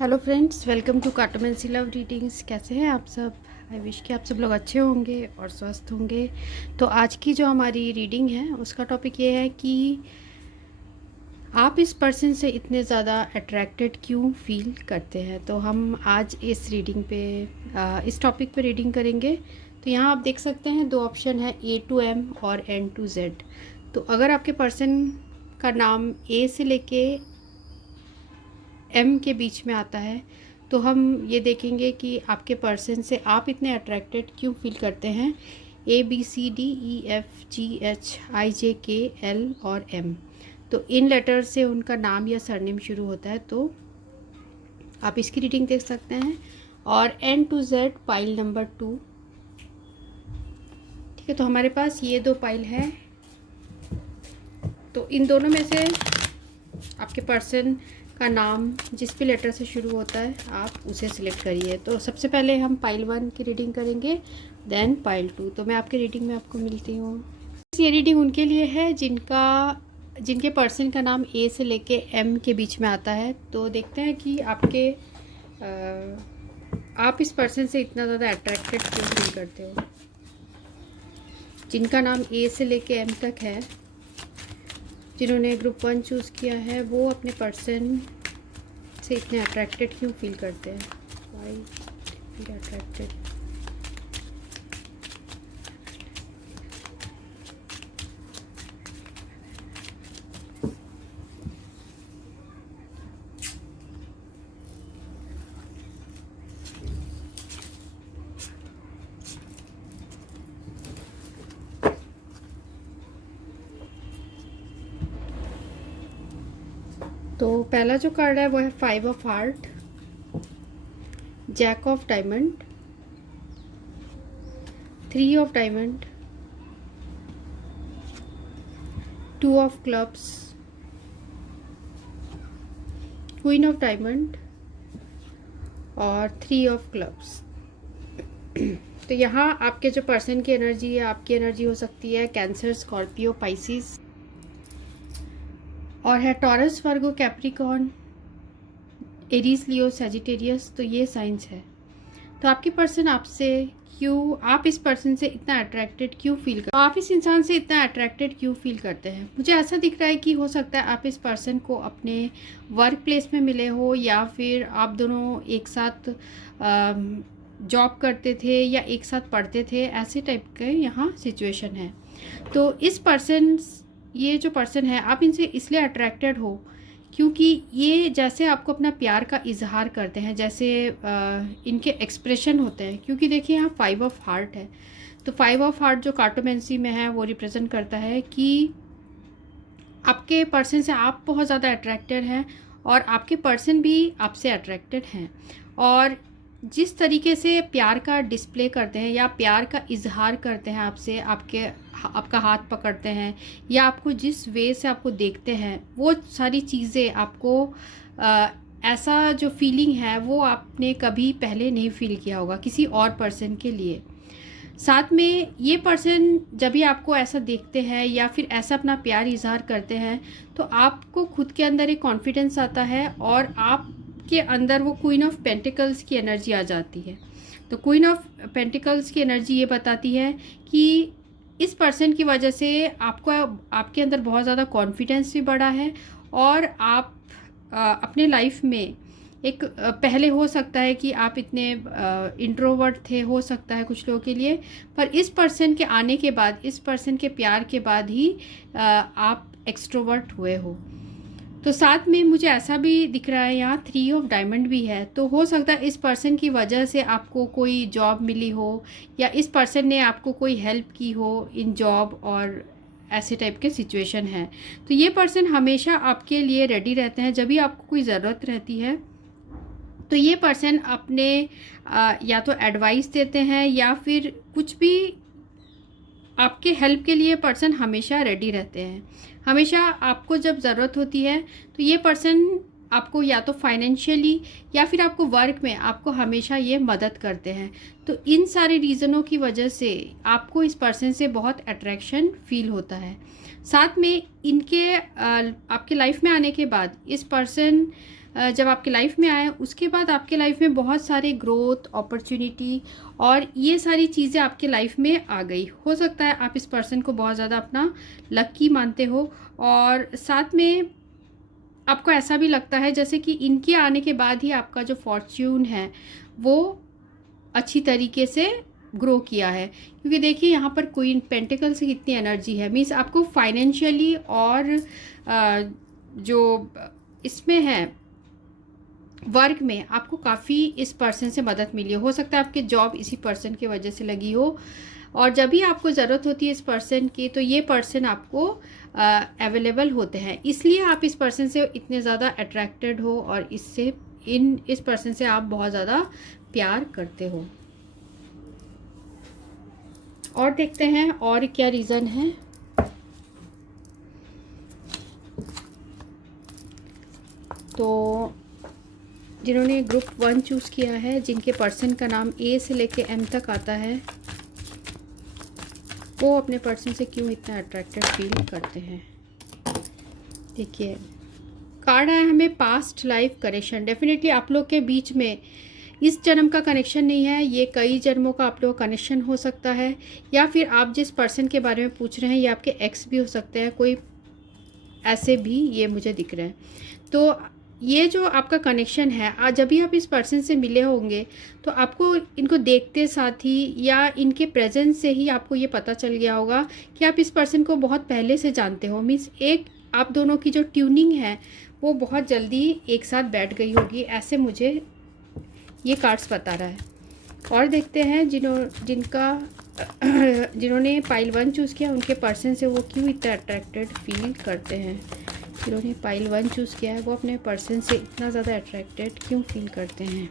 Hello friends, welcome to cartomancy love readings. कैसे हैं आप सब? आई विश कि आप सब लोग अच्छे होंगे और स्वस्थ होंगे। तो आज की जो हमारी रीडिंग है उसका टॉपिक ये है कि आप इस पर्सन से इतने ज़्यादा अट्रैक्टेड क्यों फील करते हैं। तो हम आज इस रीडिंग पे इस टॉपिक पे रीडिंग करेंगे। तो यहाँ आप देख सकते हैं दो ऑप्शन है, A to M और N to Z। तो अगर आपके पर्सन का नाम A से लेके M के बीच में आता है तो हम ये देखेंगे कि आपके पर्सन से आप इतने अट्रैक्टेड क्यों फील करते हैं। ABCDEFGHIJKL और M, तो इन लेटर से उनका नाम या सरनेम शुरू होता है। तो आप इसकी रीडिंग देख सकते हैं। और N to Z pile number 2। ठीक है, तो हमारे पास ये दो पाइल है। तो इन दोनों में से आपके पर्सन का नाम जिस भी लेटर से शुरू होता है आप उसे सिलेक्ट करिए। तो सबसे पहले हम पाइल 1 की रीडिंग करेंगे, देन पाइल 2। तो मैं आपके रीडिंग में आपको मिलती हूँ। ये रीडिंग उनके लिए है जिनके पर्सन का नाम A से लेके M के बीच में आता है। तो देखते हैं कि आप इस पर्सन से इतना ज़्यादा अट्रैक्टेड क्यों फील करते हो। जिनका नाम A से लेके M तक है, जिन्होंने ग्रुप 1 चूज़ किया है, वो अपने पर्सन से इतने अट्रैक्टेड क्यों फील करते हैं। Why feel attracted. तो पहला जो कार्ड है वो है 5 of heart, jack of diamond, 3 of diamond, 2 of clubs, queen of diamond और 3 ऑफ क्लब्स। तो यहाँ आपके जो पर्सन की एनर्जी है, आपकी एनर्जी हो सकती है कैंसर, स्कॉर्पियो, पाइसिस, और है टॉरस, वर्गो, कैप्रिकॉर्न, एरीज, लियो, सैजिटेरियस। तो ये साइंस है। तो आपके पर्सन आपसे आप इस पर्सन से इतना अट्रैक्टेड क्यों फील करते हैं, आप इस इंसान से इतना अट्रैक्टेड क्यों फील करते हैं। मुझे ऐसा दिख रहा है कि हो सकता है आप इस पर्सन को अपने वर्क प्लेस में मिले हो, या फिर आप दोनों एक साथ जॉब करते थे या एक साथ पढ़ते थे, ऐसे टाइप के यहाँ सिचुएशन है। तो ये जो पर्सन है, आप इनसे इसलिए अट्रैक्टेड हो क्योंकि ये जैसे आपको अपना प्यार का इजहार करते हैं, जैसे इनके एक्सप्रेशन होते हैं। क्योंकि देखिए यहाँ 5 ऑफ हार्ट है। तो 5 ऑफ हार्ट जो कार्टोमेंसी में है वो रिप्रेजेंट करता है कि आपके पर्सन से आप बहुत ज़्यादा अट्रैक्टेड हैं और आपके पर्सन भी आपसे अट्रैक्टेड हैं। और जिस तरीके से प्यार का डिस्प्ले करते हैं या प्यार का इजहार करते हैं आपसे, आपका हाथ पकड़ते हैं या आपको जिस वे से आपको देखते हैं, वो सारी चीज़ें आपको ऐसा जो फीलिंग है वो आपने कभी पहले नहीं फील किया होगा किसी और पर्सन के लिए। साथ में ये पर्सन जब भी आपको ऐसा देखते हैं या फिर ऐसा अपना प्यार इजहार करते हैं तो आपको खुद के अंदर एक कॉन्फिडेंस आता है और आपके अंदर वो क्वीन ऑफ पेंटिकल्स की एनर्जी आ जाती है। तो क्वीन ऑफ पेंटिकल्स की एनर्जी ये बताती है कि इस पर्सन की वजह से आपके अंदर बहुत ज़्यादा कॉन्फिडेंस भी बढ़ा है और आप अपने लाइफ में एक पहले हो सकता है कि आप इतने इंट्रोवर्ट थे, हो सकता है कुछ लोगों के लिए, पर इस पर्सन के आने के बाद, इस पर्सन के प्यार के बाद ही आप एक्सट्रोवर्ट हुए हो। तो साथ में मुझे ऐसा भी दिख रहा है यहाँ 3 ऑफ डायमंड भी है। तो हो सकता है इस पर्सन की वजह से आपको कोई जॉब मिली हो या इस पर्सन ने आपको कोई हेल्प की हो इन जॉब, और ऐसे टाइप के सिचुएशन है। तो ये पर्सन हमेशा आपके लिए रेडी रहते हैं जब भी आपको कोई ज़रूरत रहती है। तो ये पर्सन अपने या तो एडवाइस देते हैं या फिर कुछ भी आपके हेल्प के लिए पर्सन हमेशा रेडी रहते हैं। हमेशा आपको जब ज़रूरत होती है तो ये पर्सन आपको या तो फाइनेंशियली या फिर आपको वर्क में आपको हमेशा ये मदद करते हैं। तो इन सारे रीज़नों की वजह से आपको इस पर्सन से बहुत अट्रैक्शन फील होता है। साथ में इनके आपके लाइफ में आने के बाद इस पर्सन जब आपके लाइफ में आए, उसके बाद आपके लाइफ में बहुत सारे ग्रोथ, अपॉर्चुनिटी और ये सारी चीज़ें आपके लाइफ में आ गई। हो सकता है आप इस पर्सन को बहुत ज़्यादा अपना लकी मानते हो, और साथ में आपको ऐसा भी लगता है जैसे कि इनके आने के बाद ही आपका जो फॉर्च्यून है वो अच्छी तरीके से ग्रो किया है। क्योंकि देखिए यहाँ पर क्वीन पेंटिकल से कितनी एनर्जी है, मीन्स आपको फाइनेंशियली और जो इसमें है वर्क में आपको काफ़ी इस पर्सन से मदद मिली हो सकता है आपके जॉब इसी पर्सन की वजह से लगी हो, और जब भी आपको ज़रूरत होती है इस पर्सन की तो ये पर्सन आपको अवेलेबल होते हैं, इसलिए आप इस पर्सन से इतने ज़्यादा अट्रैक्टेड हो और इस पर्सन से आप बहुत ज़्यादा प्यार करते हो। और देखते हैं और क्या रीज़न है। तो जिन्होंने ग्रुप 1 चूज़ किया है, जिनके पर्सन का नाम ए से लेके एम तक आता है, वो अपने पर्सन से क्यों इतना अट्रैक्टेड फील करते हैं। देखिए कार्ड आया हमें पास्ट लाइफ कनेक्शन। डेफिनेटली आप लोग के बीच में इस जन्म का कनेक्शन नहीं है, ये कई जन्मों का आप लोग का कनेक्शन हो सकता है, या फिर आप जिस पर्सन के बारे में पूछ रहे हैं ये आपके एक्स भी हो सकते हैं, कोई ऐसे भी ये मुझे दिख रहे हैं। तो ये जो आपका कनेक्शन है, आज जब भी आप इस पर्सन से मिले होंगे तो आपको इनको देखते साथ ही या इनके प्रेजेंस से ही आपको ये पता चल गया होगा कि आप इस पर्सन को बहुत पहले से जानते हो। मीन्स एक आप दोनों की जो ट्यूनिंग है वो बहुत जल्दी एक साथ बैठ गई होगी, ऐसे मुझे ये कार्ड्स बता रहा है। और देखते हैं जिन्होंने पाइल 1 चूज़ किया उनके पर्सन से वो क्यों इतना अट्रैक्टेड फील करते हैं। जिन्होंने पाइल 1 चूज़ किया है वो अपने पर्सन से इतना ज़्यादा अट्रैक्टेड क्यों फील करते हैं।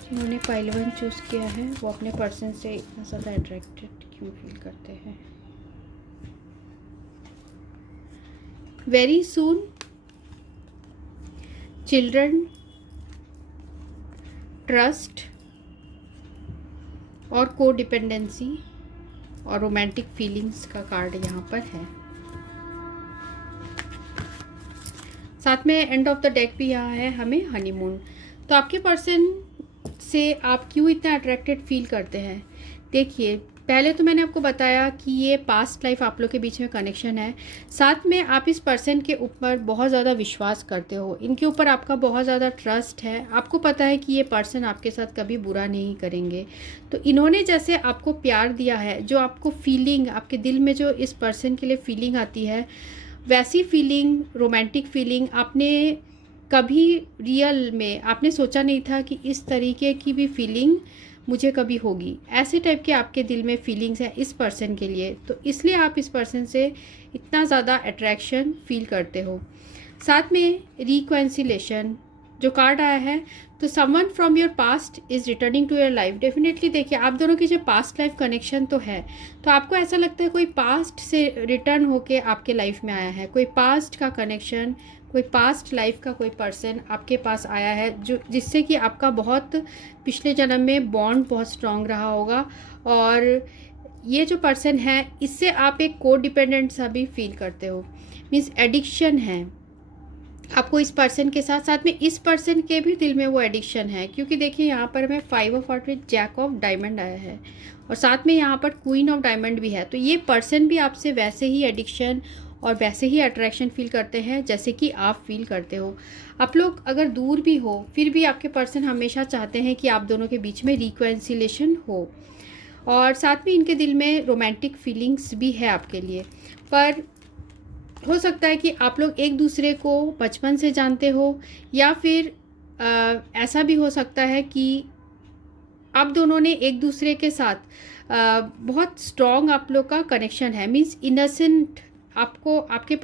जिन्होंने पाइल 1 चूज़ किया है वो अपने पर्सन से इतना ज़्यादा अट्रैक्टेड क्यों फील करते हैं। वेरी सून, चिल्ड्रन, ट्रस्ट और को डिपेंडेंसी और रोमांटिक फीलिंग्स का कार्ड यहाँ पर है। साथ में एंड ऑफ द डेक भी यहाँ है हमें हनीमून। तो आपके पर्सन से आप क्यों इतना अट्रैक्टेड फील करते हैं। देखिए पहले तो मैंने आपको बताया कि ये पास्ट लाइफ आप लोग के बीच में कनेक्शन है, साथ में आप इस पर्सन के ऊपर बहुत ज़्यादा विश्वास करते हो, इनके ऊपर आपका बहुत ज़्यादा ट्रस्ट है, आपको पता है कि ये पर्सन आपके साथ कभी बुरा नहीं करेंगे। तो इन्होंने जैसे आपको प्यार दिया है, जो आपको फीलिंग आपके दिल में जो इस पर्सन के लिए फीलिंग आती है, वैसी फीलिंग, रोमांटिक फीलिंग आपने कभी रियल में आपने सोचा नहीं था कि इस तरीके की भी फीलिंग मुझे कभी होगी। ऐसे टाइप के आपके दिल में फीलिंग्स हैं इस पर्सन के लिए, तो इसलिए आप इस पर्सन से इतना ज़्यादा अट्रैक्शन फील करते हो। साथ में रिकॉन्सिलेशन जो कार्ड आया है, तो someone from your past is returning to your life. Definitely देखिए आप दोनों की जो पास्ट लाइफ कनेक्शन तो है, तो आपको ऐसा लगता है कोई पास्ट से रिटर्न होके आपके लाइफ में आया है, कोई पास्ट का कनेक्शन, कोई पास्ट लाइफ का कोई पर्सन आपके पास आया है जो जिससे कि आपका बहुत पिछले जन्म में बॉन्ड बहुत स्ट्रांग रहा होगा, और ये जो पर्सन है इससे आप एक को डिपेंडेंट सा भी फील करते हो। मीन्स एडिक्शन है आपको इस पर्सन के साथ, साथ में इस पर्सन के भी दिल में वो एडिक्शन है। क्योंकि देखिए यहाँ पर हमें 5 of heart with jack of diamond आया है और साथ में यहाँ पर क्वीन ऑफ डायमंड भी है। तो ये पर्सन भी आपसे वैसे ही एडिक्शन और वैसे ही अट्रैक्शन फील करते हैं जैसे कि आप फील करते हो। आप लोग अगर दूर भी हो फिर भी आपके पर्सन हमेशा चाहते हैं कि आप दोनों के बीच में रिकॉन्सिलेशन हो, और साथ में इनके दिल में रोमांटिक फीलिंग्स भी है आपके लिए। पर हो सकता है कि आप लोग एक दूसरे को बचपन से जानते हो, या फिर ऐसा भी हो सकता है कि आप दोनों ने एक दूसरे के साथ बहुत स्ट्रॉन्ग आप लोग का कनेक्शन है। मीन्स इनोसेंट आप अपने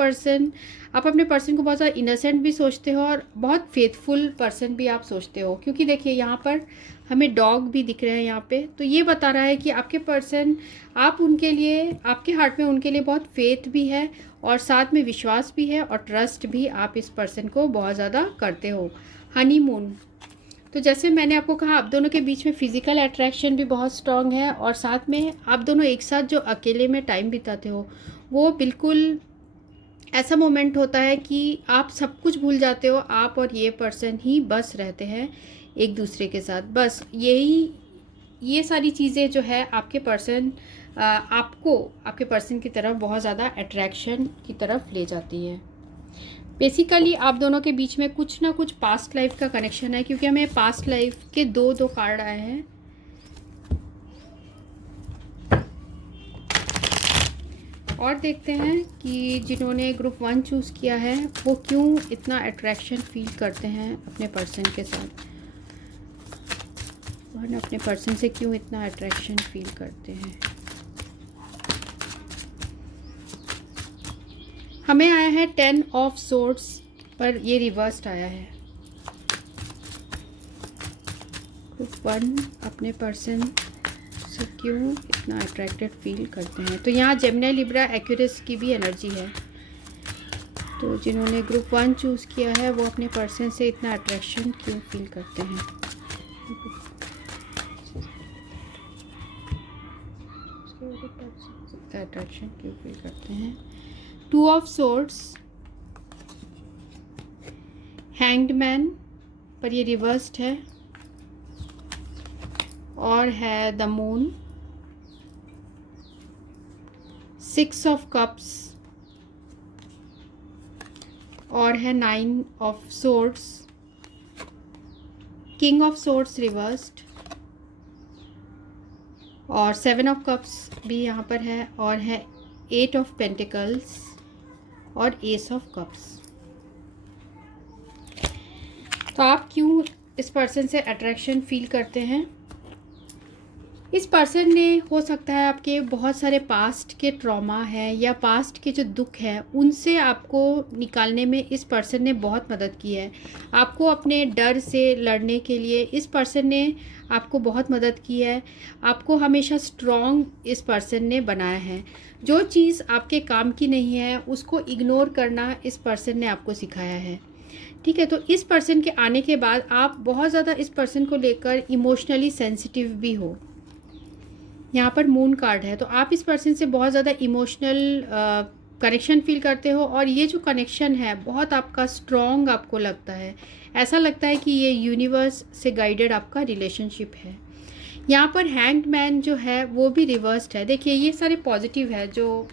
पर्सन को बहुत ज़्यादा इनोसेंट भी सोचते हो और बहुत फेथफुल पर्सन भी आप सोचते हो। क्योंकि देखिए यहाँ पर हमें डॉग भी दिख रहे हैं यहाँ पे, तो ये बता रहा है कि आपके पर्सन आप उनके लिए, आपके हार्ट में उनके लिए बहुत फेथ भी है और साथ में विश्वास भी है और ट्रस्ट भी आप इस पर्सन को बहुत ज़्यादा करते हो। हनीमून, तो जैसे मैंने आपको कहा आप दोनों के बीच में फिजिकल अट्रैक्शन भी बहुत स्ट्रांग है, और साथ में आप दोनों एक साथ जो अकेले में टाइम बिताते हो वो बिल्कुल ऐसा मोमेंट होता है कि आप सब कुछ भूल जाते हो, आप और ये पर्सन ही बस रहते हैं एक दूसरे के साथ। बस ये सारी चीज़ें जो है आपके पर्सन आपको आपके पर्सन की तरफ बहुत ज़्यादा अट्रैक्शन की तरफ ले जाती है। बेसिकली आप दोनों के बीच में कुछ ना कुछ पास्ट लाइफ का कनेक्शन है, क्योंकि हमें पास्ट लाइफ के दो कार्ड आए हैं। और देखते हैं कि जिन्होंने ग्रुप 1 चूज़ किया है वो क्यों इतना अट्रैक्शन फील करते हैं अपने पर्सन के साथ, और अपने पर्सन से क्यों इतना अट्रैक्शन फील करते हैं। हमें आया है 10 ऑफ सोर्ड्स, पर ये रिवर्स्ड आया है। ग्रुप 1 अपने पर्सन से क्यों इतना अट्रैक्टेड फील करते हैं। तो यहाँ जेमिनी, लिब्रा, एक्वेरियस की भी एनर्जी है। तो जिन्होंने ग्रुप 1 चूज़ किया है वो अपने पर्सन से इतना अट्रैक्शन क्यों फील करते हैं। अट्रैक्शन क्यों फील करते हैं। 2 ऑफ सोर्ड्स, हैंग्ड मैन, पर ये रिवर्स्ड है, और है द मून, 6 ऑफ कप्स, और है 9 of swords, king of swords reversed, और 7 ऑफ कप्स भी यहाँ पर है, और है 8 ऑफ पेंटिकल्स और एस ऑफ कप्स। तो आप क्यों इस पर्सन से अट्रैक्शन फील करते हैं। इस पर्सन ने, हो सकता है आपके बहुत सारे पास्ट के ट्रॉमा है या पास्ट के जो दुख है उनसे आपको निकालने में इस पर्सन ने बहुत मदद की है। आपको अपने डर से लड़ने के लिए इस पर्सन ने आपको बहुत मदद की है। आपको हमेशा स्ट्रॉन्ग इस पर्सन ने बनाया है। जो चीज़ आपके काम की नहीं है उसको इग्नोर करना इस पर्सन ने आपको सिखाया है। ठीक है, तो इस पर्सन के आने के बाद आप बहुत ज़्यादा इस पर्सन को लेकर इमोशनली सेंसिटिव भी हो। यहाँ पर मून कार्ड है, तो आप इस पर्सन से बहुत ज़्यादा इमोशनल कनेक्शन फील करते हो, और ये जो कनेक्शन है बहुत आपका स्ट्रॉन्ग आपको लगता है। ऐसा लगता है कि ये यूनिवर्स से गाइडेड आपका रिलेशनशिप है। यहाँ पर हैंग्ड मैन जो है वो भी रिवर्स्ड है। देखिए ये सारे पॉजिटिव है, जो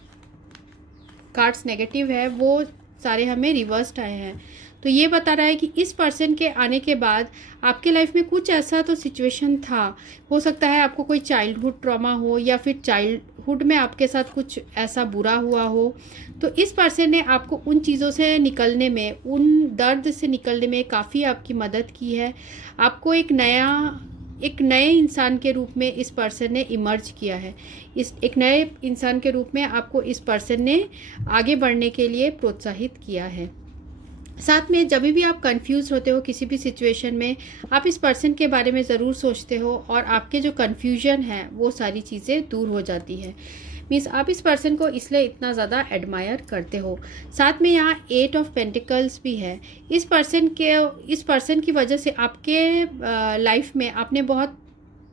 कार्ड्स नेगेटिव है वो सारे हमें रिवर्स्ड आए हैं। तो ये बता रहा है कि इस पर्सन के आने के बाद आपके लाइफ में कुछ ऐसा तो सिचुएशन था, हो सकता है आपको कोई चाइल्डहुड ट्रॉमा हो या फिर चाइल्डहुड में आपके साथ कुछ ऐसा बुरा हुआ हो। तो इस पर्सन ने आपको उन चीज़ों से निकलने में, उन दर्द से निकलने में काफ़ी आपकी मदद की है। आपको एक नए इंसान के रूप में इस पर्सन ने इमर्ज किया है। एक नए इंसान के रूप में आपको इस पर्सन ने आगे बढ़ने के लिए प्रोत्साहित किया है। साथ में जब भी आप कंफ्यूज होते हो किसी भी सिचुएशन में, आप इस पर्सन के बारे में ज़रूर सोचते हो और आपके जो कन्फ्यूजन है वो सारी चीज़ें दूर हो जाती है। मीन्स आप इस पर्सन को इसलिए इतना ज़्यादा एडमायर करते हो। साथ में यहाँ 8 ऑफ पेंटिकल्स भी है। इस पर्सन की वजह से आपके लाइफ में आपने बहुत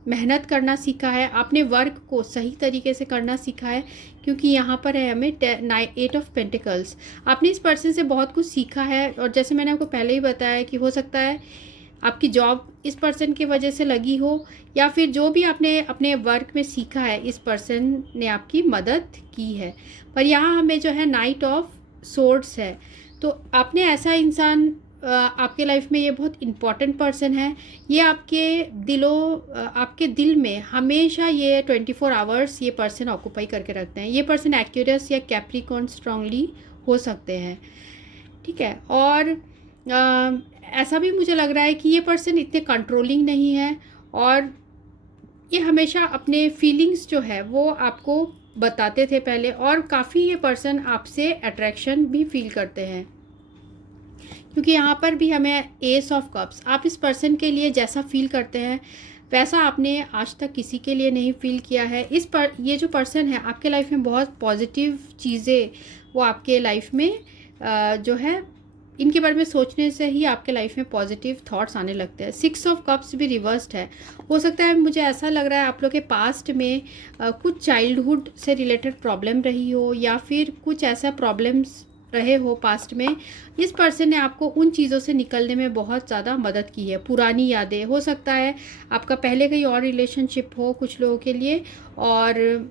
मेहनत करना सीखा है, आपने वर्क को सही तरीके से करना सीखा है, क्योंकि यहाँ पर है हमें 8 ऑफ पेंटिकल्स। आपने इस पर्सन से बहुत कुछ सीखा है, और जैसे मैंने आपको पहले ही बताया कि हो सकता है आपकी जॉब इस पर्सन की वजह से लगी हो, या फिर जो भी आपने अपने वर्क में सीखा है इस पर्सन ने आपकी मदद की है। पर यहाँ हमें जो है 9 ऑफ सोर्ड्स है। तो आपने ऐसा इंसान, आपके लाइफ में ये बहुत इम्पॉर्टेंट पर्सन है। ये आपके दिल में हमेशा ये 24 आवर्स ये पर्सन ऑक्यूपाई करके रखते हैं। ये पर्सन एक्वेरियस या कैप्रिकॉर्न स्ट्रांगली हो सकते हैं। ठीक है, और ऐसा भी मुझे लग रहा है कि ये पर्सन इतने कंट्रोलिंग नहीं है, और ये हमेशा अपने फीलिंग्स जो है वो आपको बताते थे पहले, और काफ़ी ये पर्सन आपसे अट्रैक्शन भी फील करते हैं। क्योंकि यहाँ पर भी हमें एस ऑफ कप्स, आप इस पर्सन के लिए जैसा फील करते हैं वैसा आपने आज तक किसी के लिए नहीं फील किया है। ये जो पर्सन है आपके लाइफ में बहुत पॉजिटिव चीज़ें वो आपके लाइफ में जो है इनके बारे में सोचने से ही आपके लाइफ में पॉजिटिव थॉट्स आने लगते हैं। 6 ऑफ कप्स भी रिवर्स्ड है। हो सकता है, मुझे ऐसा लग रहा है आप लोग के पास्ट में कुछ चाइल्डहुड से रिलेटेड प्रॉब्लम रही हो, या फिर कुछ ऐसा प्रॉब्लम्स रहे हो पास्ट में। इस पर्सन ने आपको उन चीज़ों से निकलने में बहुत ज़्यादा मदद की है। पुरानी यादें, हो सकता है आपका पहले कहीं और रिलेशनशिप हो कुछ लोगों के लिए, और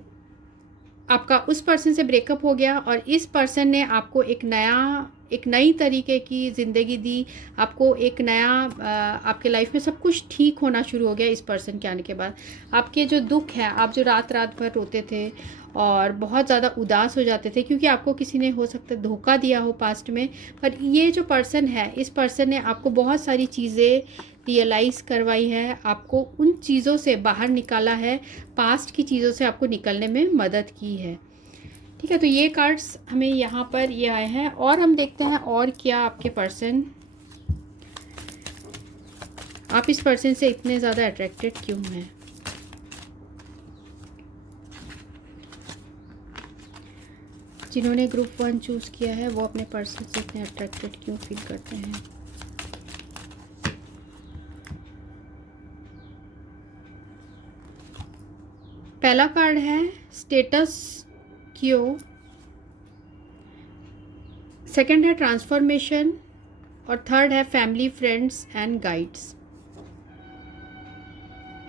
आपका उस पर्सन से ब्रेकअप हो गया और इस पर्सन ने आपको एक नई तरीके की ज़िंदगी दी। आपको एक नया आपके लाइफ में सब कुछ ठीक होना शुरू हो गया इस पर्सन के आने के बाद। आपके जो दुख है, आप जो रात रात भर रोते थे और बहुत ज़्यादा उदास हो जाते थे क्योंकि आपको किसी ने हो सकता है धोखा दिया हो पास्ट में, पर ये जो पर्सन है, इस पर्सन ने आपको बहुत सारी चीज़ें रियलाइज़ करवाई है, आपको उन चीज़ों से बाहर निकाला है, पास्ट की चीज़ों से आपको निकलने में मदद की है। ठीक है, तो ये कार्ड्स हमें यहाँ पर ये आए हैं, और हम देखते हैं और क्या आपके पर्सन, आप इस पर्सन से इतने ज़्यादा अट्रैक्टेड क्यों हैं। जिन्होंने ग्रुप 1 चूज़ किया है वो अपने पर्सन से इतने अट्रैक्टेड क्यों फील करते हैं। पहला कार्ड है स्टेटस क्यो, सेकंड है ट्रांसफॉर्मेशन, और थर्ड है family, friends and guides,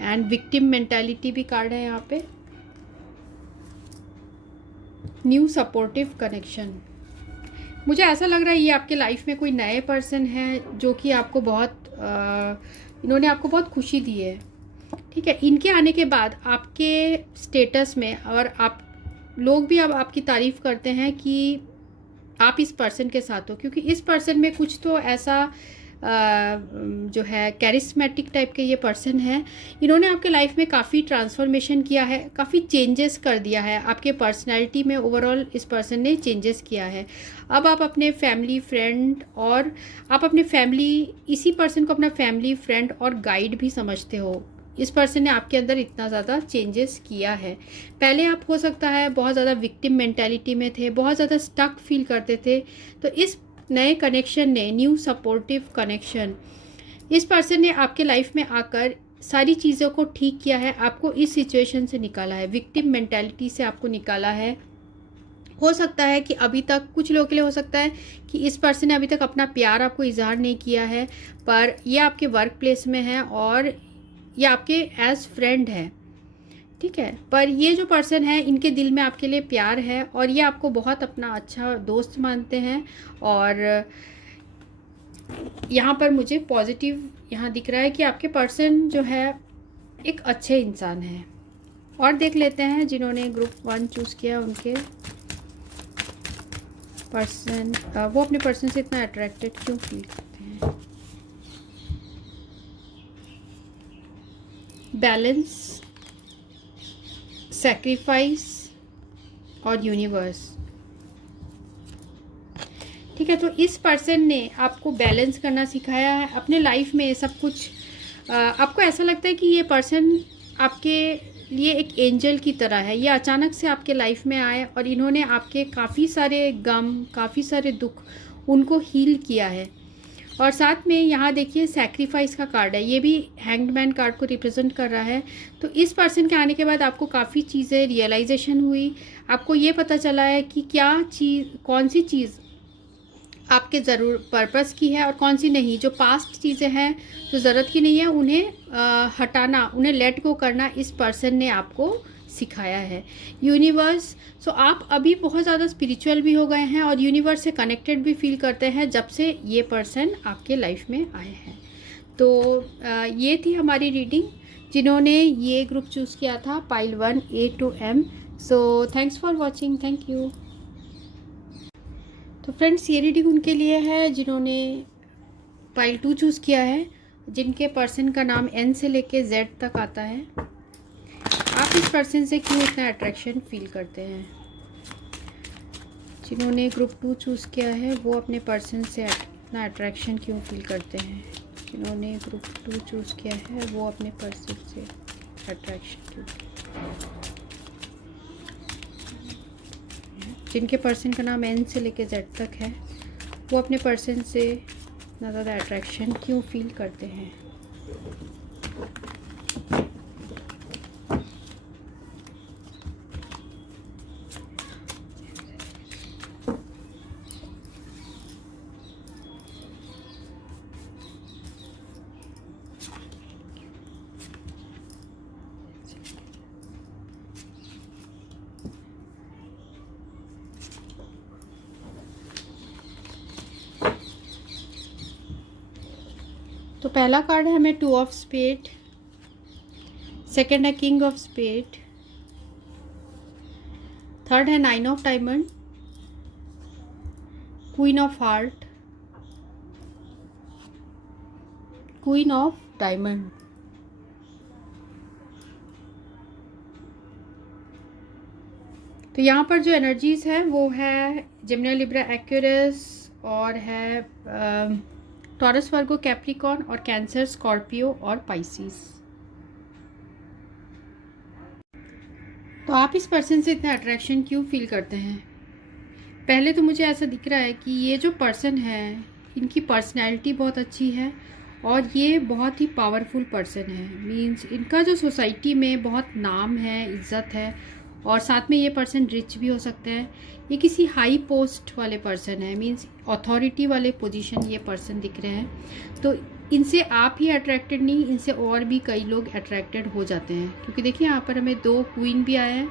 and victim mentality भी कार्ड है यहाँ पे। न्यू सपोर्टिव कनेक्शन, मुझे ऐसा लग रहा है ये आपके लाइफ में कोई नए पर्सन है जो कि आपको इन्होंने आपको बहुत खुशी दी है। ठीक है, इनके आने के बाद आपके स्टेटस में, और आप लोग भी अब आपकी तारीफ़ करते हैं कि आप इस पर्सन के साथ हो, क्योंकि इस पर्सन में कुछ तो ऐसा जो है कैरिस्मेटिक टाइप के ये पर्सन है। इन्होंने आपके लाइफ में काफ़ी ट्रांसफॉर्मेशन किया है, काफ़ी चेंजेस कर दिया है आपके पर्सनैलिटी में। ओवरऑल इस पर्सन ने चेंजेस किया है। अब आप अपने फैमिली, फ्रेंड, और आप अपने फैमिली, इसी पर्सन को अपना फैमिली, फ्रेंड और गाइड भी समझते हो। इस पर्सन ने आपके अंदर इतना ज़्यादा चेंजेस किया है। पहले आप हो सकता है बहुत ज़्यादा विक्टिम मेंटालिटी में थे, बहुत ज़्यादा स्टक फील करते थे, तो इस नए कनेक्शन ने, न्यू सपोर्टिव कनेक्शन, इस पर्सन ने आपके लाइफ में आकर सारी चीज़ों को ठीक किया है, आपको इस सिचुएशन से निकाला है, विक्टिम मेंटालिटी से आपको निकाला है। हो सकता है कि अभी तक कुछ लोगों के लिए हो सकता है कि इस पर्सन ने अभी तक अपना प्यार आपको इजहार नहीं किया है, पर ये आपके वर्क प्लेस में है और ये आपके एज फ्रेंड है। ठीक है, पर ये जो पर्सन है, इनके दिल में आपके लिए प्यार है और ये आपको बहुत अपना अच्छा दोस्त मानते हैं। और यहाँ पर मुझे पॉजिटिव यहाँ दिख रहा है कि आपके पर्सन जो है एक अच्छे इंसान है। और देख लेते हैं जिन्होंने ग्रुप 1 चूज़ किया, उनके पर्सन, वो अपने पर्सन से इतना अट्रैक्टेड क्यों फील करते हैं। बैलेंस, सैक्रिफाइस और यूनिवर्स। ठीक है, तो इस पर्सन ने आपको बैलेंस करना सिखाया है अपने लाइफ में सब कुछ। आपको ऐसा लगता है कि ये पर्सन आपके लिए एक एंजल की तरह है। ये अचानक से आपके लाइफ में आए और इन्होंने आपके काफ़ी सारे गम, काफ़ी सारे दुख, उनको हील किया है। और साथ में यहाँ देखिए सैक्रिफाइस का कार्ड है, ये भी हैंग्ड कार्ड को रिप्रेजेंट कर रहा है। तो इस पर्सन के आने के बाद आपको काफ़ी चीज़ें रियलाइजेशन हुई, आपको ये पता चला है कि क्या चीज़, कौन सी चीज़ आपके ज़रूर पर्पस की है और कौन सी नहीं। जो पास्ट चीज़ें हैं जो ज़रूरत की नहीं है, उन्हें हटाना, उन्हें लेट गो करना इस पर्सन ने आपको सिखाया है। यूनिवर्स, सो आप अभी बहुत ज़्यादा स्पिरिचुअल भी हो गए हैं और यूनिवर्स से कनेक्टेड भी फील करते हैं जब से ये पर्सन आपके लाइफ में आए हैं। तो ये थी हमारी रीडिंग। जिन्होंने ये ग्रुप चूज़ किया था, pile 1 A to M। So thanks for watching, thank you. तो फ्रेंड्स, ये रीडिंग उनके लिए है जिन्होंने पाइल 2 चूज़ किया है, जिनके पर्सन का नाम N से लेके Z तक आता है। आप इस पर्सन से क्यों इतना अट्रैक्शन फील करते हैं। जिन्होंने ग्रुप 2 चूज़ किया है वो अपने पर्सन से इतना अट्रैक्शन क्यों फील करते हैं। जिन्होंने ग्रुप 2 चूज़ किया है वो अपने पर्सन से अट्रैक्शन क्यों, जिनके पर्सन का नाम N से लेके Z तक है, वो अपने पर्सन से इतना ज़्यादा अट्रैक्शन क्यों फील करते हैं। तो पहला कार्ड है हमें 2 ऑफ स्पेड, सेकंड है किंग ऑफ स्पेड, थर्ड है 9 of diamond, queen of heart, queen of diamond. तो यहाँ पर जो एनर्जीज है वो है जेमिनी, लिब्रा, एक्वेरियस और है टॉरस, वर्गो, कैप्रिकॉर्न और कैंसर, स्कॉर्पियो और पाइसिस। तो आप इस पर्सन से इतना अट्रैक्शन क्यों फील करते हैं? पहले तो मुझे ऐसा दिख रहा है कि ये जो पर्सन है इनकी पर्सनैलिटी बहुत अच्छी है और ये बहुत ही पावरफुल पर्सन है। मीन्स इनका जो सोसाइटी में बहुत नाम है, इज्जत है और साथ में ये पर्सन रिच भी हो सकते हैं। ये किसी हाई पोस्ट वाले पर्सन है, मीन्स अथॉरिटी वाले पोजीशन ये पर्सन दिख रहे हैं। तो इनसे आप ही अट्रैक्टेड नहीं, इनसे और भी कई लोग अट्रैक्टेड हो जाते हैं, क्योंकि देखिए यहाँ पर हमें 2 क्वीन भी आए हैं,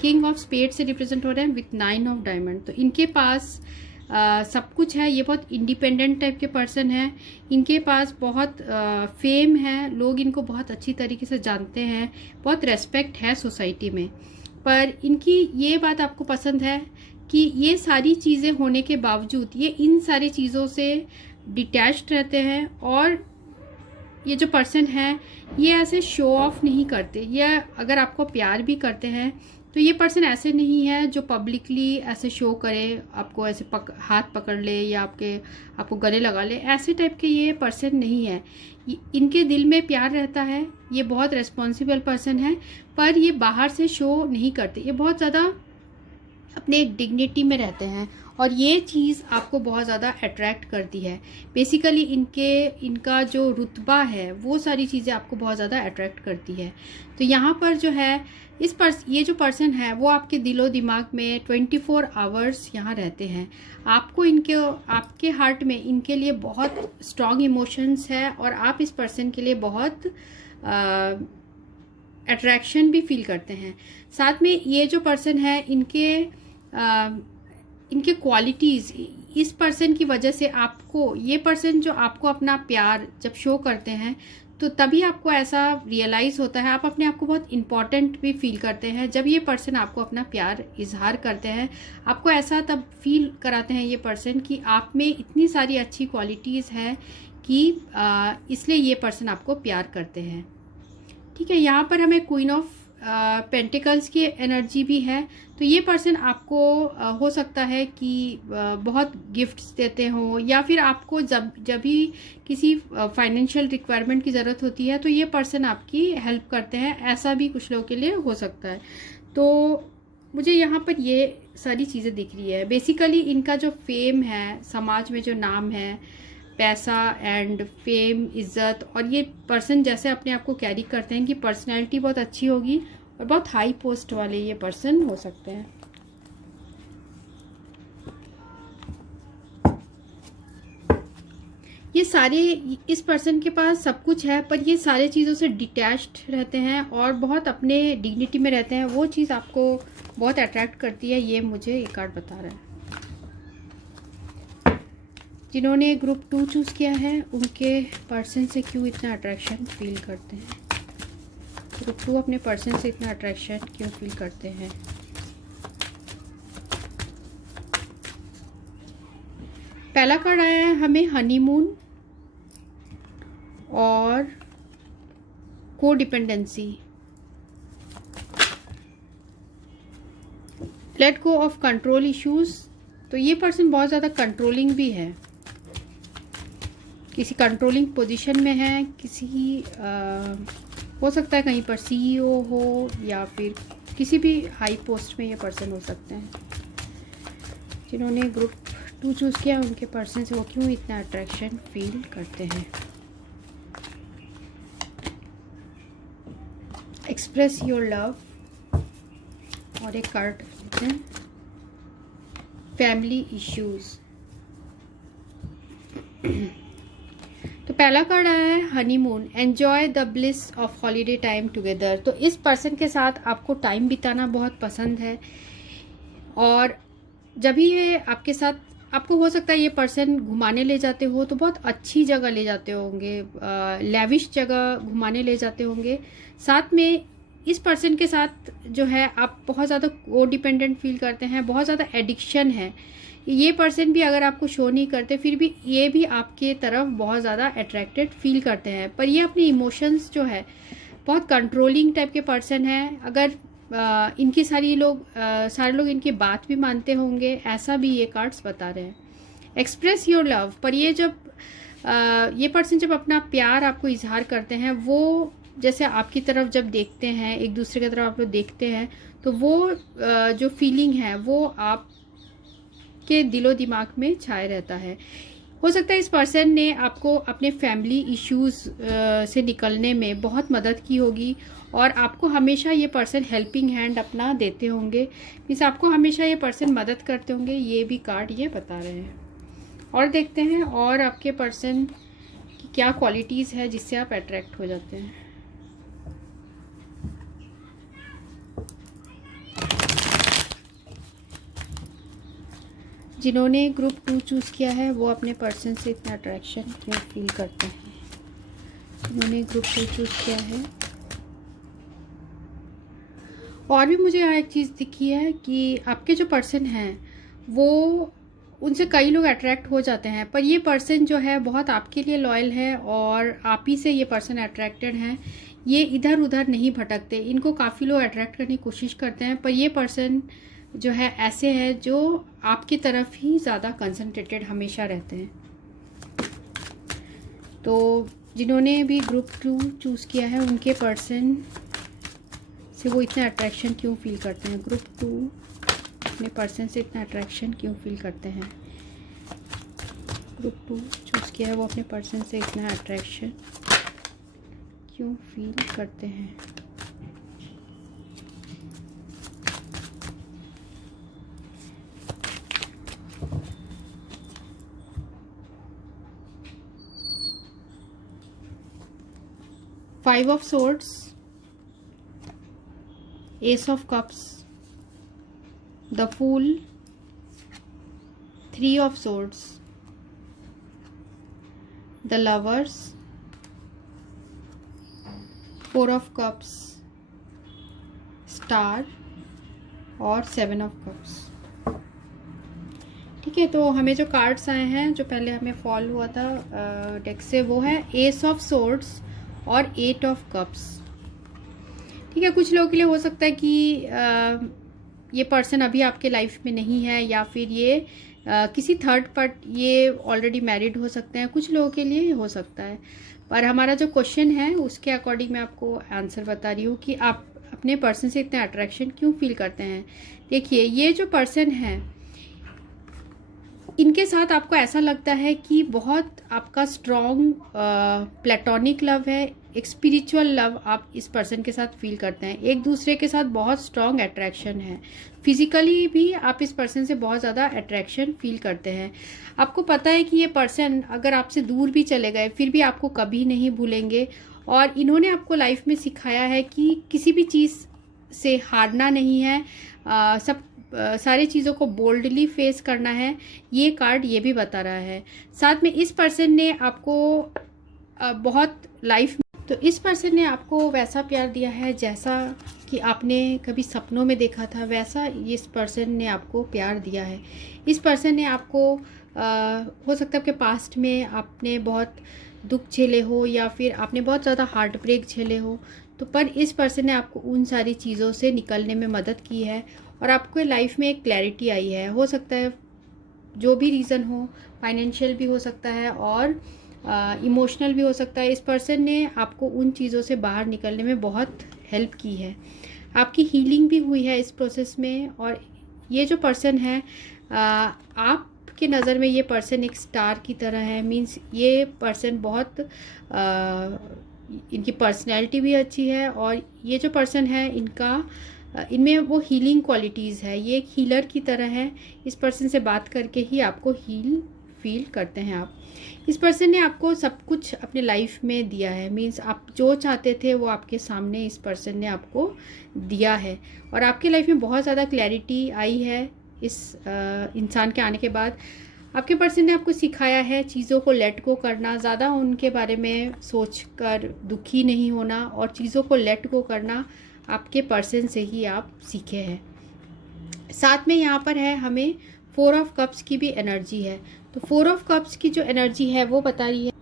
किंग ऑफ स्पेड से रिप्रेजेंट हो रहे हैं विथ 9 ऑफ डायमंड। तो इनके पास सब कुछ है, ये बहुत इंडिपेंडेंट टाइप के पर्सन हैं। इनके पास बहुत फेम है, लोग इनको बहुत अच्छी तरीके से जानते हैं, बहुत रेस्पेक्ट है सोसाइटी में। पर इनकी ये बात आपको पसंद है कि ये सारी चीज़ें होने के बावजूद ये इन सारी चीज़ों से डिटैच्ड रहते हैं और ये जो पर्सन है ये ऐसे शो ऑफ नहीं करते। ये अगर आपको प्यार भी करते हैं तो ये पर्सन ऐसे नहीं है जो पब्लिकली ऐसे शो करे, आपको ऐसे हाथ पकड़ ले या आपको गले लगा ले, ऐसे टाइप के ये पर्सन नहीं है। इनके दिल में प्यार रहता है, ये बहुत रेस्पॉन्सिबल पर्सन है, पर ये बाहर से शो नहीं करते। ये बहुत ज़्यादा अपने एक डिग्निटी में रहते हैं और ये चीज़ आपको बहुत ज़्यादा अट्रैक्ट करती है। बेसिकली इनका जो रुतबा है वो सारी चीज़ें आपको बहुत ज़्यादा अट्रैक्ट करती है। तो यहाँ पर जो है ये जो पर्सन है वो आपके दिलो दिमाग में 24 आवर्स यहाँ रहते हैं। आपके हार्ट में इनके लिए बहुत स्ट्रॉन्ग इमोशंस है और आप इस पर्सन के लिए बहुत अट्रैक्शन भी फील करते हैं। साथ में ये जो पर्सन है इनके क्वालिटीज़, इस पर्सन की वजह से ये पर्सन जो आपको अपना प्यार जब शो करते हैं तो तभी आपको ऐसा रियलाइज़ होता है, आप अपने आप को बहुत इम्पॉर्टेंट भी फील करते हैं। जब ये पर्सन आपको अपना प्यार इजहार करते हैं, आपको ऐसा तब फील कराते हैं ये पर्सन कि आप में इतनी सारी अच्छी क्वालिटीज़ हैं कि इसलिए ये पर्सन आपको प्यार करते हैं। ठीक है, यहाँ पर हमें क्वीन ऑफ पेंटिकल्स की एनर्जी भी है। तो ये पर्सन आपको हो सकता है कि बहुत गिफ्ट्स देते हो या फिर आपको जब भी किसी फाइनेंशियल रिक्वायरमेंट की ज़रूरत होती है तो ये पर्सन आपकी हेल्प करते हैं, ऐसा भी कुछ लोगों के लिए हो सकता है। तो मुझे यहाँ पर ये सारी चीज़ें दिख रही है। बेसिकली इनका जो फेम है, समाज में जो नाम है, पैसा एंड फेम, इज्जत, और ये पर्सन जैसे अपने आप को कैरी करते हैं कि पर्सनैलिटी बहुत अच्छी होगी और बहुत हाई पोस्ट वाले ये पर्सन हो सकते हैं। ये सारे इस पर्सन के पास सब कुछ है पर ये सारे चीज़ों से डिटैच्ड रहते हैं और बहुत अपने डिग्निटी में रहते हैं। वो चीज़ आपको बहुत अट्रैक्ट करती है, ये मुझे ये कार्ड बता रहा है। जिन्होंने ग्रुप 2 चूज़ किया है उनके पर्सन से क्यों इतना अट्रैक्शन फील करते हैं? ग्रुप 2 अपने पर्सन से इतना अट्रैक्शन क्यों फील करते हैं? पहला कार्ड आया है हमें हनीमून और codependency, let go of control issues. तो ये पर्सन बहुत ज़्यादा कंट्रोलिंग भी है, किसी कंट्रोलिंग पोजीशन में है, हो सकता है कहीं पर सीईओ हो या फिर किसी भी हाई पोस्ट में ये पर्सन हो सकते हैं। जिन्होंने ग्रुप 2 चूज़ किया, उनके पर्सन से वो क्यों इतना अट्रैक्शन फील करते हैं। एक्सप्रेस योर लव, और एक कार्ड लेते हैं, फैमिली इश्यूज। तो पहला कार्ड आया है honeymoon, enjoy the bliss of holiday time together. तो इस पर्सन के साथ आपको टाइम बिताना बहुत पसंद है, और जब भी ये आपके साथ, आपको हो सकता है ये पर्सन घुमाने ले जाते हो तो बहुत अच्छी जगह ले जाते होंगे, लेविश जगह घुमाने ले जाते होंगे। साथ में इस पर्सन के साथ जो है आप बहुत ज़्यादा को डिपेंडेंट फील करते हैं, बहुत ज़्यादा एडिक्शन है। ये पर्सन भी अगर आपको शो नहीं करते फिर भी ये भी आपके तरफ बहुत ज़्यादा अट्रैक्टेड फील करते हैं, पर ये अपने इमोशंस जो है बहुत कंट्रोलिंग टाइप के पर्सन है। अगर इनकी सारे लोग इनकी बात भी मानते होंगे, ऐसा भी ये कार्ड्स बता रहे हैं। एक्सप्रेस योर लव, पर ये जब ये पर्सन जब अपना प्यार आपको इजहार करते हैं, वो जैसे आपकी तरफ जब देखते हैं, एक दूसरे की तरफ आप लोग देखते हैं, तो वो जो फीलिंग है वो आप के दिलो दिमाग में छाए रहता है। हो सकता है इस पर्सन ने आपको अपने फैमिली इश्यूज से निकलने में बहुत मदद की होगी, और आपको हमेशा ये पर्सन हेल्पिंग हैंड अपना देते होंगे, मीन्स आपको हमेशा ये पर्सन मदद करते होंगे। ये भी कार्ड ये बता रहे हैं। और देखते हैं और आपके पर्सन की क्या क्वालिटीज़ है जिससे आप अट्रैक्ट हो जाते हैं। जिन्होंने ग्रुप 2 चूज़ किया है वो अपने पर्सन से इतना अट्रैक्शन क्यों फील करते हैं। जिन्होंने ग्रुप 2 चूज़ किया है, और भी मुझे यहाँ एक चीज़ दिखी है कि आपके जो पर्सन हैं वो, उनसे कई लोग अट्रैक्ट हो जाते हैं, पर ये पर्सन जो है बहुत आपके लिए लॉयल है, और आप ही से ये पर्सन अट्रैक्टेड हैं। ये इधर उधर नहीं भटकते, इनको काफ़ी लोग अट्रैक्ट करने की कोशिश करते हैं, पर ये पर्सन जो है ऐसे है जो आपकी तरफ ही ज़्यादा कंसंट्रेटेड हमेशा रहते हैं। तो जिन्होंने भी ग्रुप 2 चूज़ किया है उनके पर्सन से वो इतना अट्रैक्शन क्यों फील करते हैं। ग्रुप 2 अपने पर्सन से इतना अट्रैक्शन क्यों फील करते हैं। ग्रुप 2 चूज़ किया है वो अपने पर्सन से इतना अट्रैक्शन क्यों फील करते हैं। Five of swords, ace of cups, the fool, 3 of swords, the lovers, 4 of cups, star और 7 ऑफ कप्स। ठीक है, तो हमें जो कार्ड्स आए हैं, जो पहले हमें फॉल हुआ था डेक से, वो है एस ऑफ सोर्ड्स और 8 ऑफ कप्स। ठीक है, कुछ लोगों के लिए हो सकता है कि ये पर्सन अभी आपके लाइफ में नहीं है, या फिर ये किसी थर्ड पार्ट, ये ऑलरेडी मैरिड हो सकते हैं, कुछ लोगों के लिए हो सकता है। पर हमारा जो क्वेश्चन है उसके अकॉर्डिंग मैं आपको आंसर बता रही हूँ कि आप अपने पर्सन से इतना अट्रैक्शन क्यों फील करते हैं। देखिए, ये जो पर्सन है, इनके साथ आपको ऐसा लगता है कि बहुत आपका स्ट्रॉन्ग प्लेटोनिक लव है, एक स्पिरिचुअल लव आप इस पर्सन के साथ फील करते हैं। एक दूसरे के साथ बहुत स्ट्रॉन्ग अट्रैक्शन है, फिजिकली भी आप इस पर्सन से बहुत ज़्यादा अट्रैक्शन फील करते हैं। आपको पता है कि ये पर्सन अगर आपसे दूर भी चले गए फिर भी आपको कभी नहीं भूलेंगे, और इन्होंने आपको लाइफ में सिखाया है कि किसी भी चीज़ से हारना नहीं है, सारी चीज़ों को बोल्डली फेस करना है। ये कार्ड ये भी बता रहा है। साथ में इस पर्सन ने आपको बहुत लाइफ, तो इस पर्सन ने आपको वैसा प्यार दिया है जैसा कि आपने कभी सपनों में देखा था, वैसा इस पर्सन ने आपको प्यार दिया है। इस पर्सन ने आपको हो सकता है आपके पास्ट में आपने बहुत दुख झेले हो, या फिर आपने बहुत ज़्यादा हार्ट ब्रेक झेले हो, तो पर इस पर्सन ने आपको उन सारी चीज़ों से निकलने में मदद की है, और आपको लाइफ में एक क्लैरिटी आई है। हो सकता है जो भी रीज़न हो, फाइनेंशियल भी हो सकता है और इमोशनल भी हो सकता है। इस पर्सन ने आपको उन चीज़ों से बाहर निकलने में बहुत हेल्प की है, आपकी हीलिंग भी हुई है इस प्रोसेस में। और ये जो पर्सन है, आप आपकी नज़र में ये पर्सन एक स्टार की तरह है। मीन्स ये पर्सन बहुत इनकी पर्सनैलिटी भी अच्छी है, और ये जो पर्सन है इनमें वो हीलिंग क्वालिटीज़ है। ये एक हीलर की तरह है। इस पर्सन से बात करके ही आपको हील फील करते हैं आप। इस पर्सन ने आपको सब कुछ अपने लाइफ में दिया है। मीन्स आप जो चाहते थे वो आपके सामने इस पर्सन ने आपको दिया है, और आपके लाइफ में बहुत ज़्यादा क्लैरिटी आई है इस इंसान के आने के बाद। आपके पर्सन ने आपको सिखाया है चीज़ों को लेट गो करना, ज़्यादा उनके बारे में सोचकर दुखी नहीं होना, और चीज़ों को लेट गो करना आपके पर्सन से ही आप सीखे हैं। साथ में यहाँ पर है हमें 4 ऑफ कप्स की भी एनर्जी है। तो 4 ऑफ कप्स की जो एनर्जी है वो बता रही है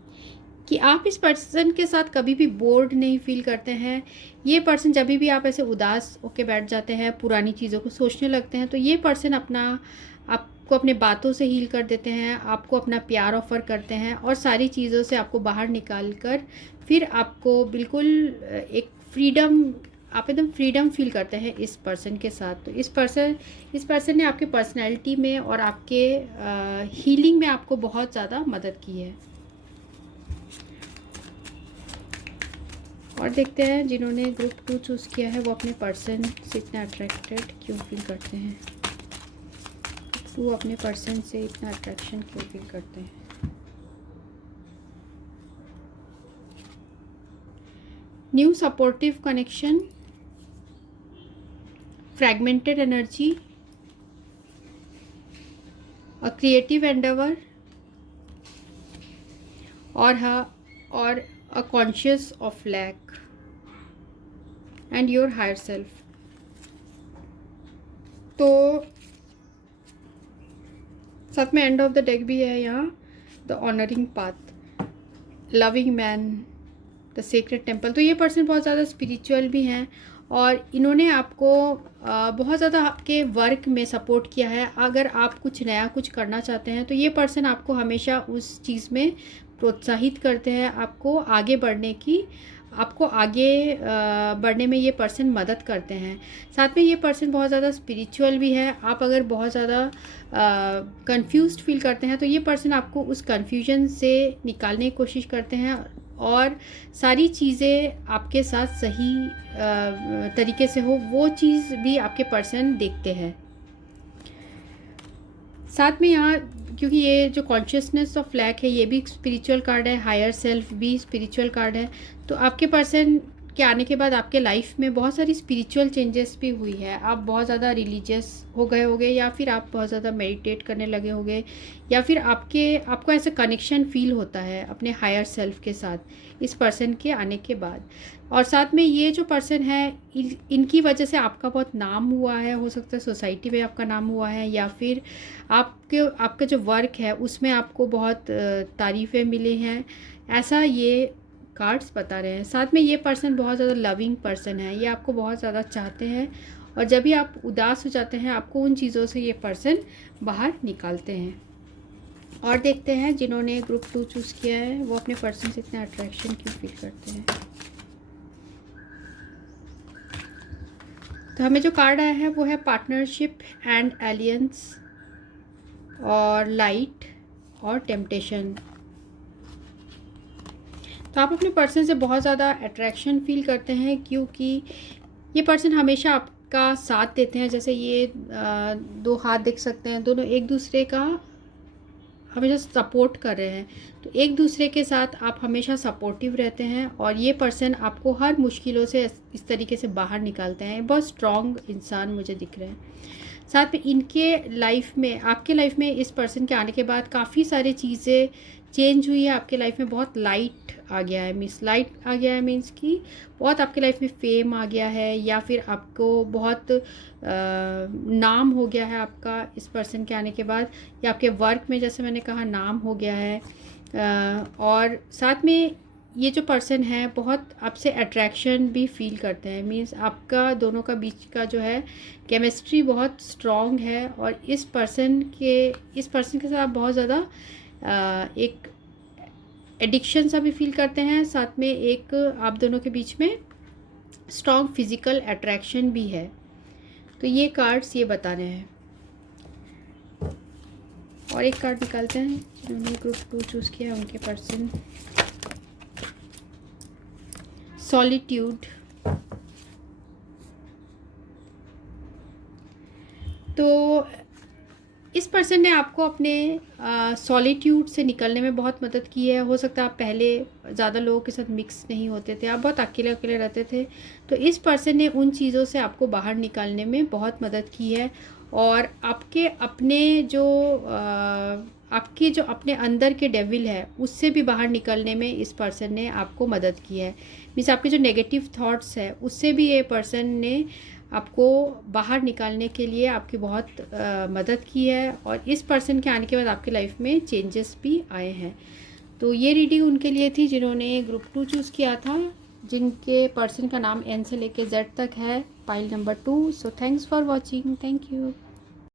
कि आप इस पर्सन के साथ कभी भी बोर्ड नहीं फील करते हैं। ये पर्सन जब भी आप ऐसे उदास होके बैठ जाते हैं, पुरानी चीज़ों को सोचने लगते हैं, तो ये पर्सन आपको अपने बातों से हील कर देते हैं, आपको अपना प्यार ऑफ़र करते हैं, और सारी चीज़ों से आपको बाहर निकाल कर फिर आपको बिल्कुल एक आप एकदम फ्रीडम फील करते हैं इस पर्सन के साथ। तो इस पर्सन ने आपके पर्सनैलिटी में और आपके हीलिंग में आपको बहुत ज़्यादा मदद की है। और देखते हैं जिन्होंने ग्रुप 2 चूज़ किया है वो अपने पर्सन से इतना अट्रैक्टेड क्यों फील करते हैं। 2 अपने पर्सन से इतना अट्रैक्शन क्यों फील करते हैं। New supportive connection, fragmented energy, a creative endeavour, और a conscious of lack and your higher self. तो साथ में एंड ऑफ द डेक भी है यहाँ, the honouring path, loving man, the secret temple. तो ये पर्सन बहुत ज़्यादा स्पिरिचुअल भी हैं, और इन्होंने आपको बहुत ज़्यादा आपके वर्क में सपोर्ट किया है। अगर आप कुछ नया कुछ करना चाहते हैं तो ये पर्सन आपको हमेशा उस चीज़ में प्रोत्साहित करते हैं, आपको आगे बढ़ने में ये पर्सन मदद करते हैं। साथ में ये पर्सन बहुत ज़्यादा स्पिरिचुअल भी है। आप अगर बहुत ज़्यादा कंफ्यूज्ड फील करते हैं तो ये पर्सन आपको उस कंफ्यूजन से निकालने की कोशिश करते हैं, और सारी चीज़ें आपके साथ सही तरीके से हो वो चीज़ भी आपके पर्सन देखते हैं। साथ में यहाँ क्योंकि ये जो कॉन्शियसनेस ऑफ लैक है ये भी एक स्पिरिचुअल कार्ड है, हायर सेल्फ भी स्पिरिचुअल कार्ड है। तो आपके पर्सन के आने के बाद आपके लाइफ में बहुत सारी स्पिरिचुअल चेंजेस भी हुई है। आप बहुत ज़्यादा रिलीजियस हो गए होगे, या फिर आप बहुत ज़्यादा मेडिटेट करने लगे होगे, या फिर आपको ऐसा कनेक्शन फील होता है अपने हायर सेल्फ के साथ इस पर्सन के आने के बाद। और साथ में ये जो पर्सन है इनकी वजह से आपका बहुत नाम हुआ है। हो सकता है सोसाइटी में आपका नाम हुआ है, या फिर आपका जो वर्क है उसमें आपको बहुत तारीफ़ें मिली हैं, ऐसा ये कार्ड्स बता रहे हैं। साथ में ये पर्सन बहुत ज़्यादा लविंग पर्सन है, ये आपको बहुत ज़्यादा चाहते हैं, और जब भी आप उदास हो जाते हैं आपको उन चीज़ों से ये पर्सन बाहर निकालते हैं। और देखते हैं जिन्होंने ग्रुप 2 चूज़ किया है वो अपने पर्सन से इतना अट्रैक्शन क्यों फील करते हैं। तो हमें जो कार्ड आया है वो है पार्टनरशिप एंड एलियंस, और लाइट, और टेम्पटेशन। तो आप अपने पर्सन से बहुत ज़्यादा अट्रैक्शन फील करते हैं क्योंकि ये पर्सन हमेशा आपका साथ देते हैं। जैसे ये 2 हाथ देख सकते हैं, दोनों एक दूसरे का हमेशा सपोर्ट कर रहे हैं। तो एक दूसरे के साथ आप हमेशा सपोर्टिव रहते हैं, और ये पर्सन आपको हर मुश्किलों से इस तरीके से बाहर निकालते हैं। बहुत स्ट्रॉन्ग इंसान मुझे दिख रहे हैं। साथ में इनके लाइफ में, आपके लाइफ में इस पर्सन के आने के बाद काफ़ी सारी चीज़ें चेंज हुई है। आपके लाइफ में बहुत लाइट आ गया है, मीन्स कि बहुत आपके लाइफ में फेम आ गया है, या फिर आपको बहुत नाम हो गया है आपका इस पर्सन के आने के बाद, या आपके वर्क में जैसे मैंने कहा नाम हो गया है। और साथ में ये जो पर्सन है बहुत आपसे अट्रैक्शन भी फील करते हैं। मीन्स आपका दोनों का बीच का जो है केमिस्ट्री बहुत स्ट्रॉन्ग है, और इस पर्सन के साथ आप बहुत ज़्यादा एक एडिक्शन सा भी फील करते हैं। साथ में एक आप दोनों के बीच में स्ट्रॉन्ग फिज़िकल अट्रैक्शन भी है। तो ये कार्ड्स ये बता रहे हैं। और एक कार्ड निकालते हैं जिन्होंने ग्रुप 2 चूज़ किया उनके पर्सन। सॉलिट्यूड। तो इस पर्सन ने आपको अपने सॉलिट्यूड से निकलने में बहुत मदद की है। हो सकता है आप पहले ज़्यादा लोगों के साथ मिक्स नहीं होते थे, आप बहुत अकेले अकेले रहते थे, तो इस पर्सन ने उन चीज़ों से आपको बाहर निकालने में बहुत मदद की है। और आपके जो अपने अंदर के डेविल है उससे भी बाहर निकलने में इस पर्सन ने आपको मदद की है। मीन्स आपके जो नेगेटिव थॉट्स है उससे भी ये पर्सन ने आपको बाहर निकालने के लिए आपकी बहुत मदद की है। और इस पर्सन के आने के बाद आपकी लाइफ में चेंजेस भी आए हैं। तो ये रीडिंग उनके लिए थी जिन्होंने ग्रुप 2 चूज़ किया था, जिनके पर्सन का नाम एन से लेके जेड तक है, pile number 2। So thanks for watching, thank you.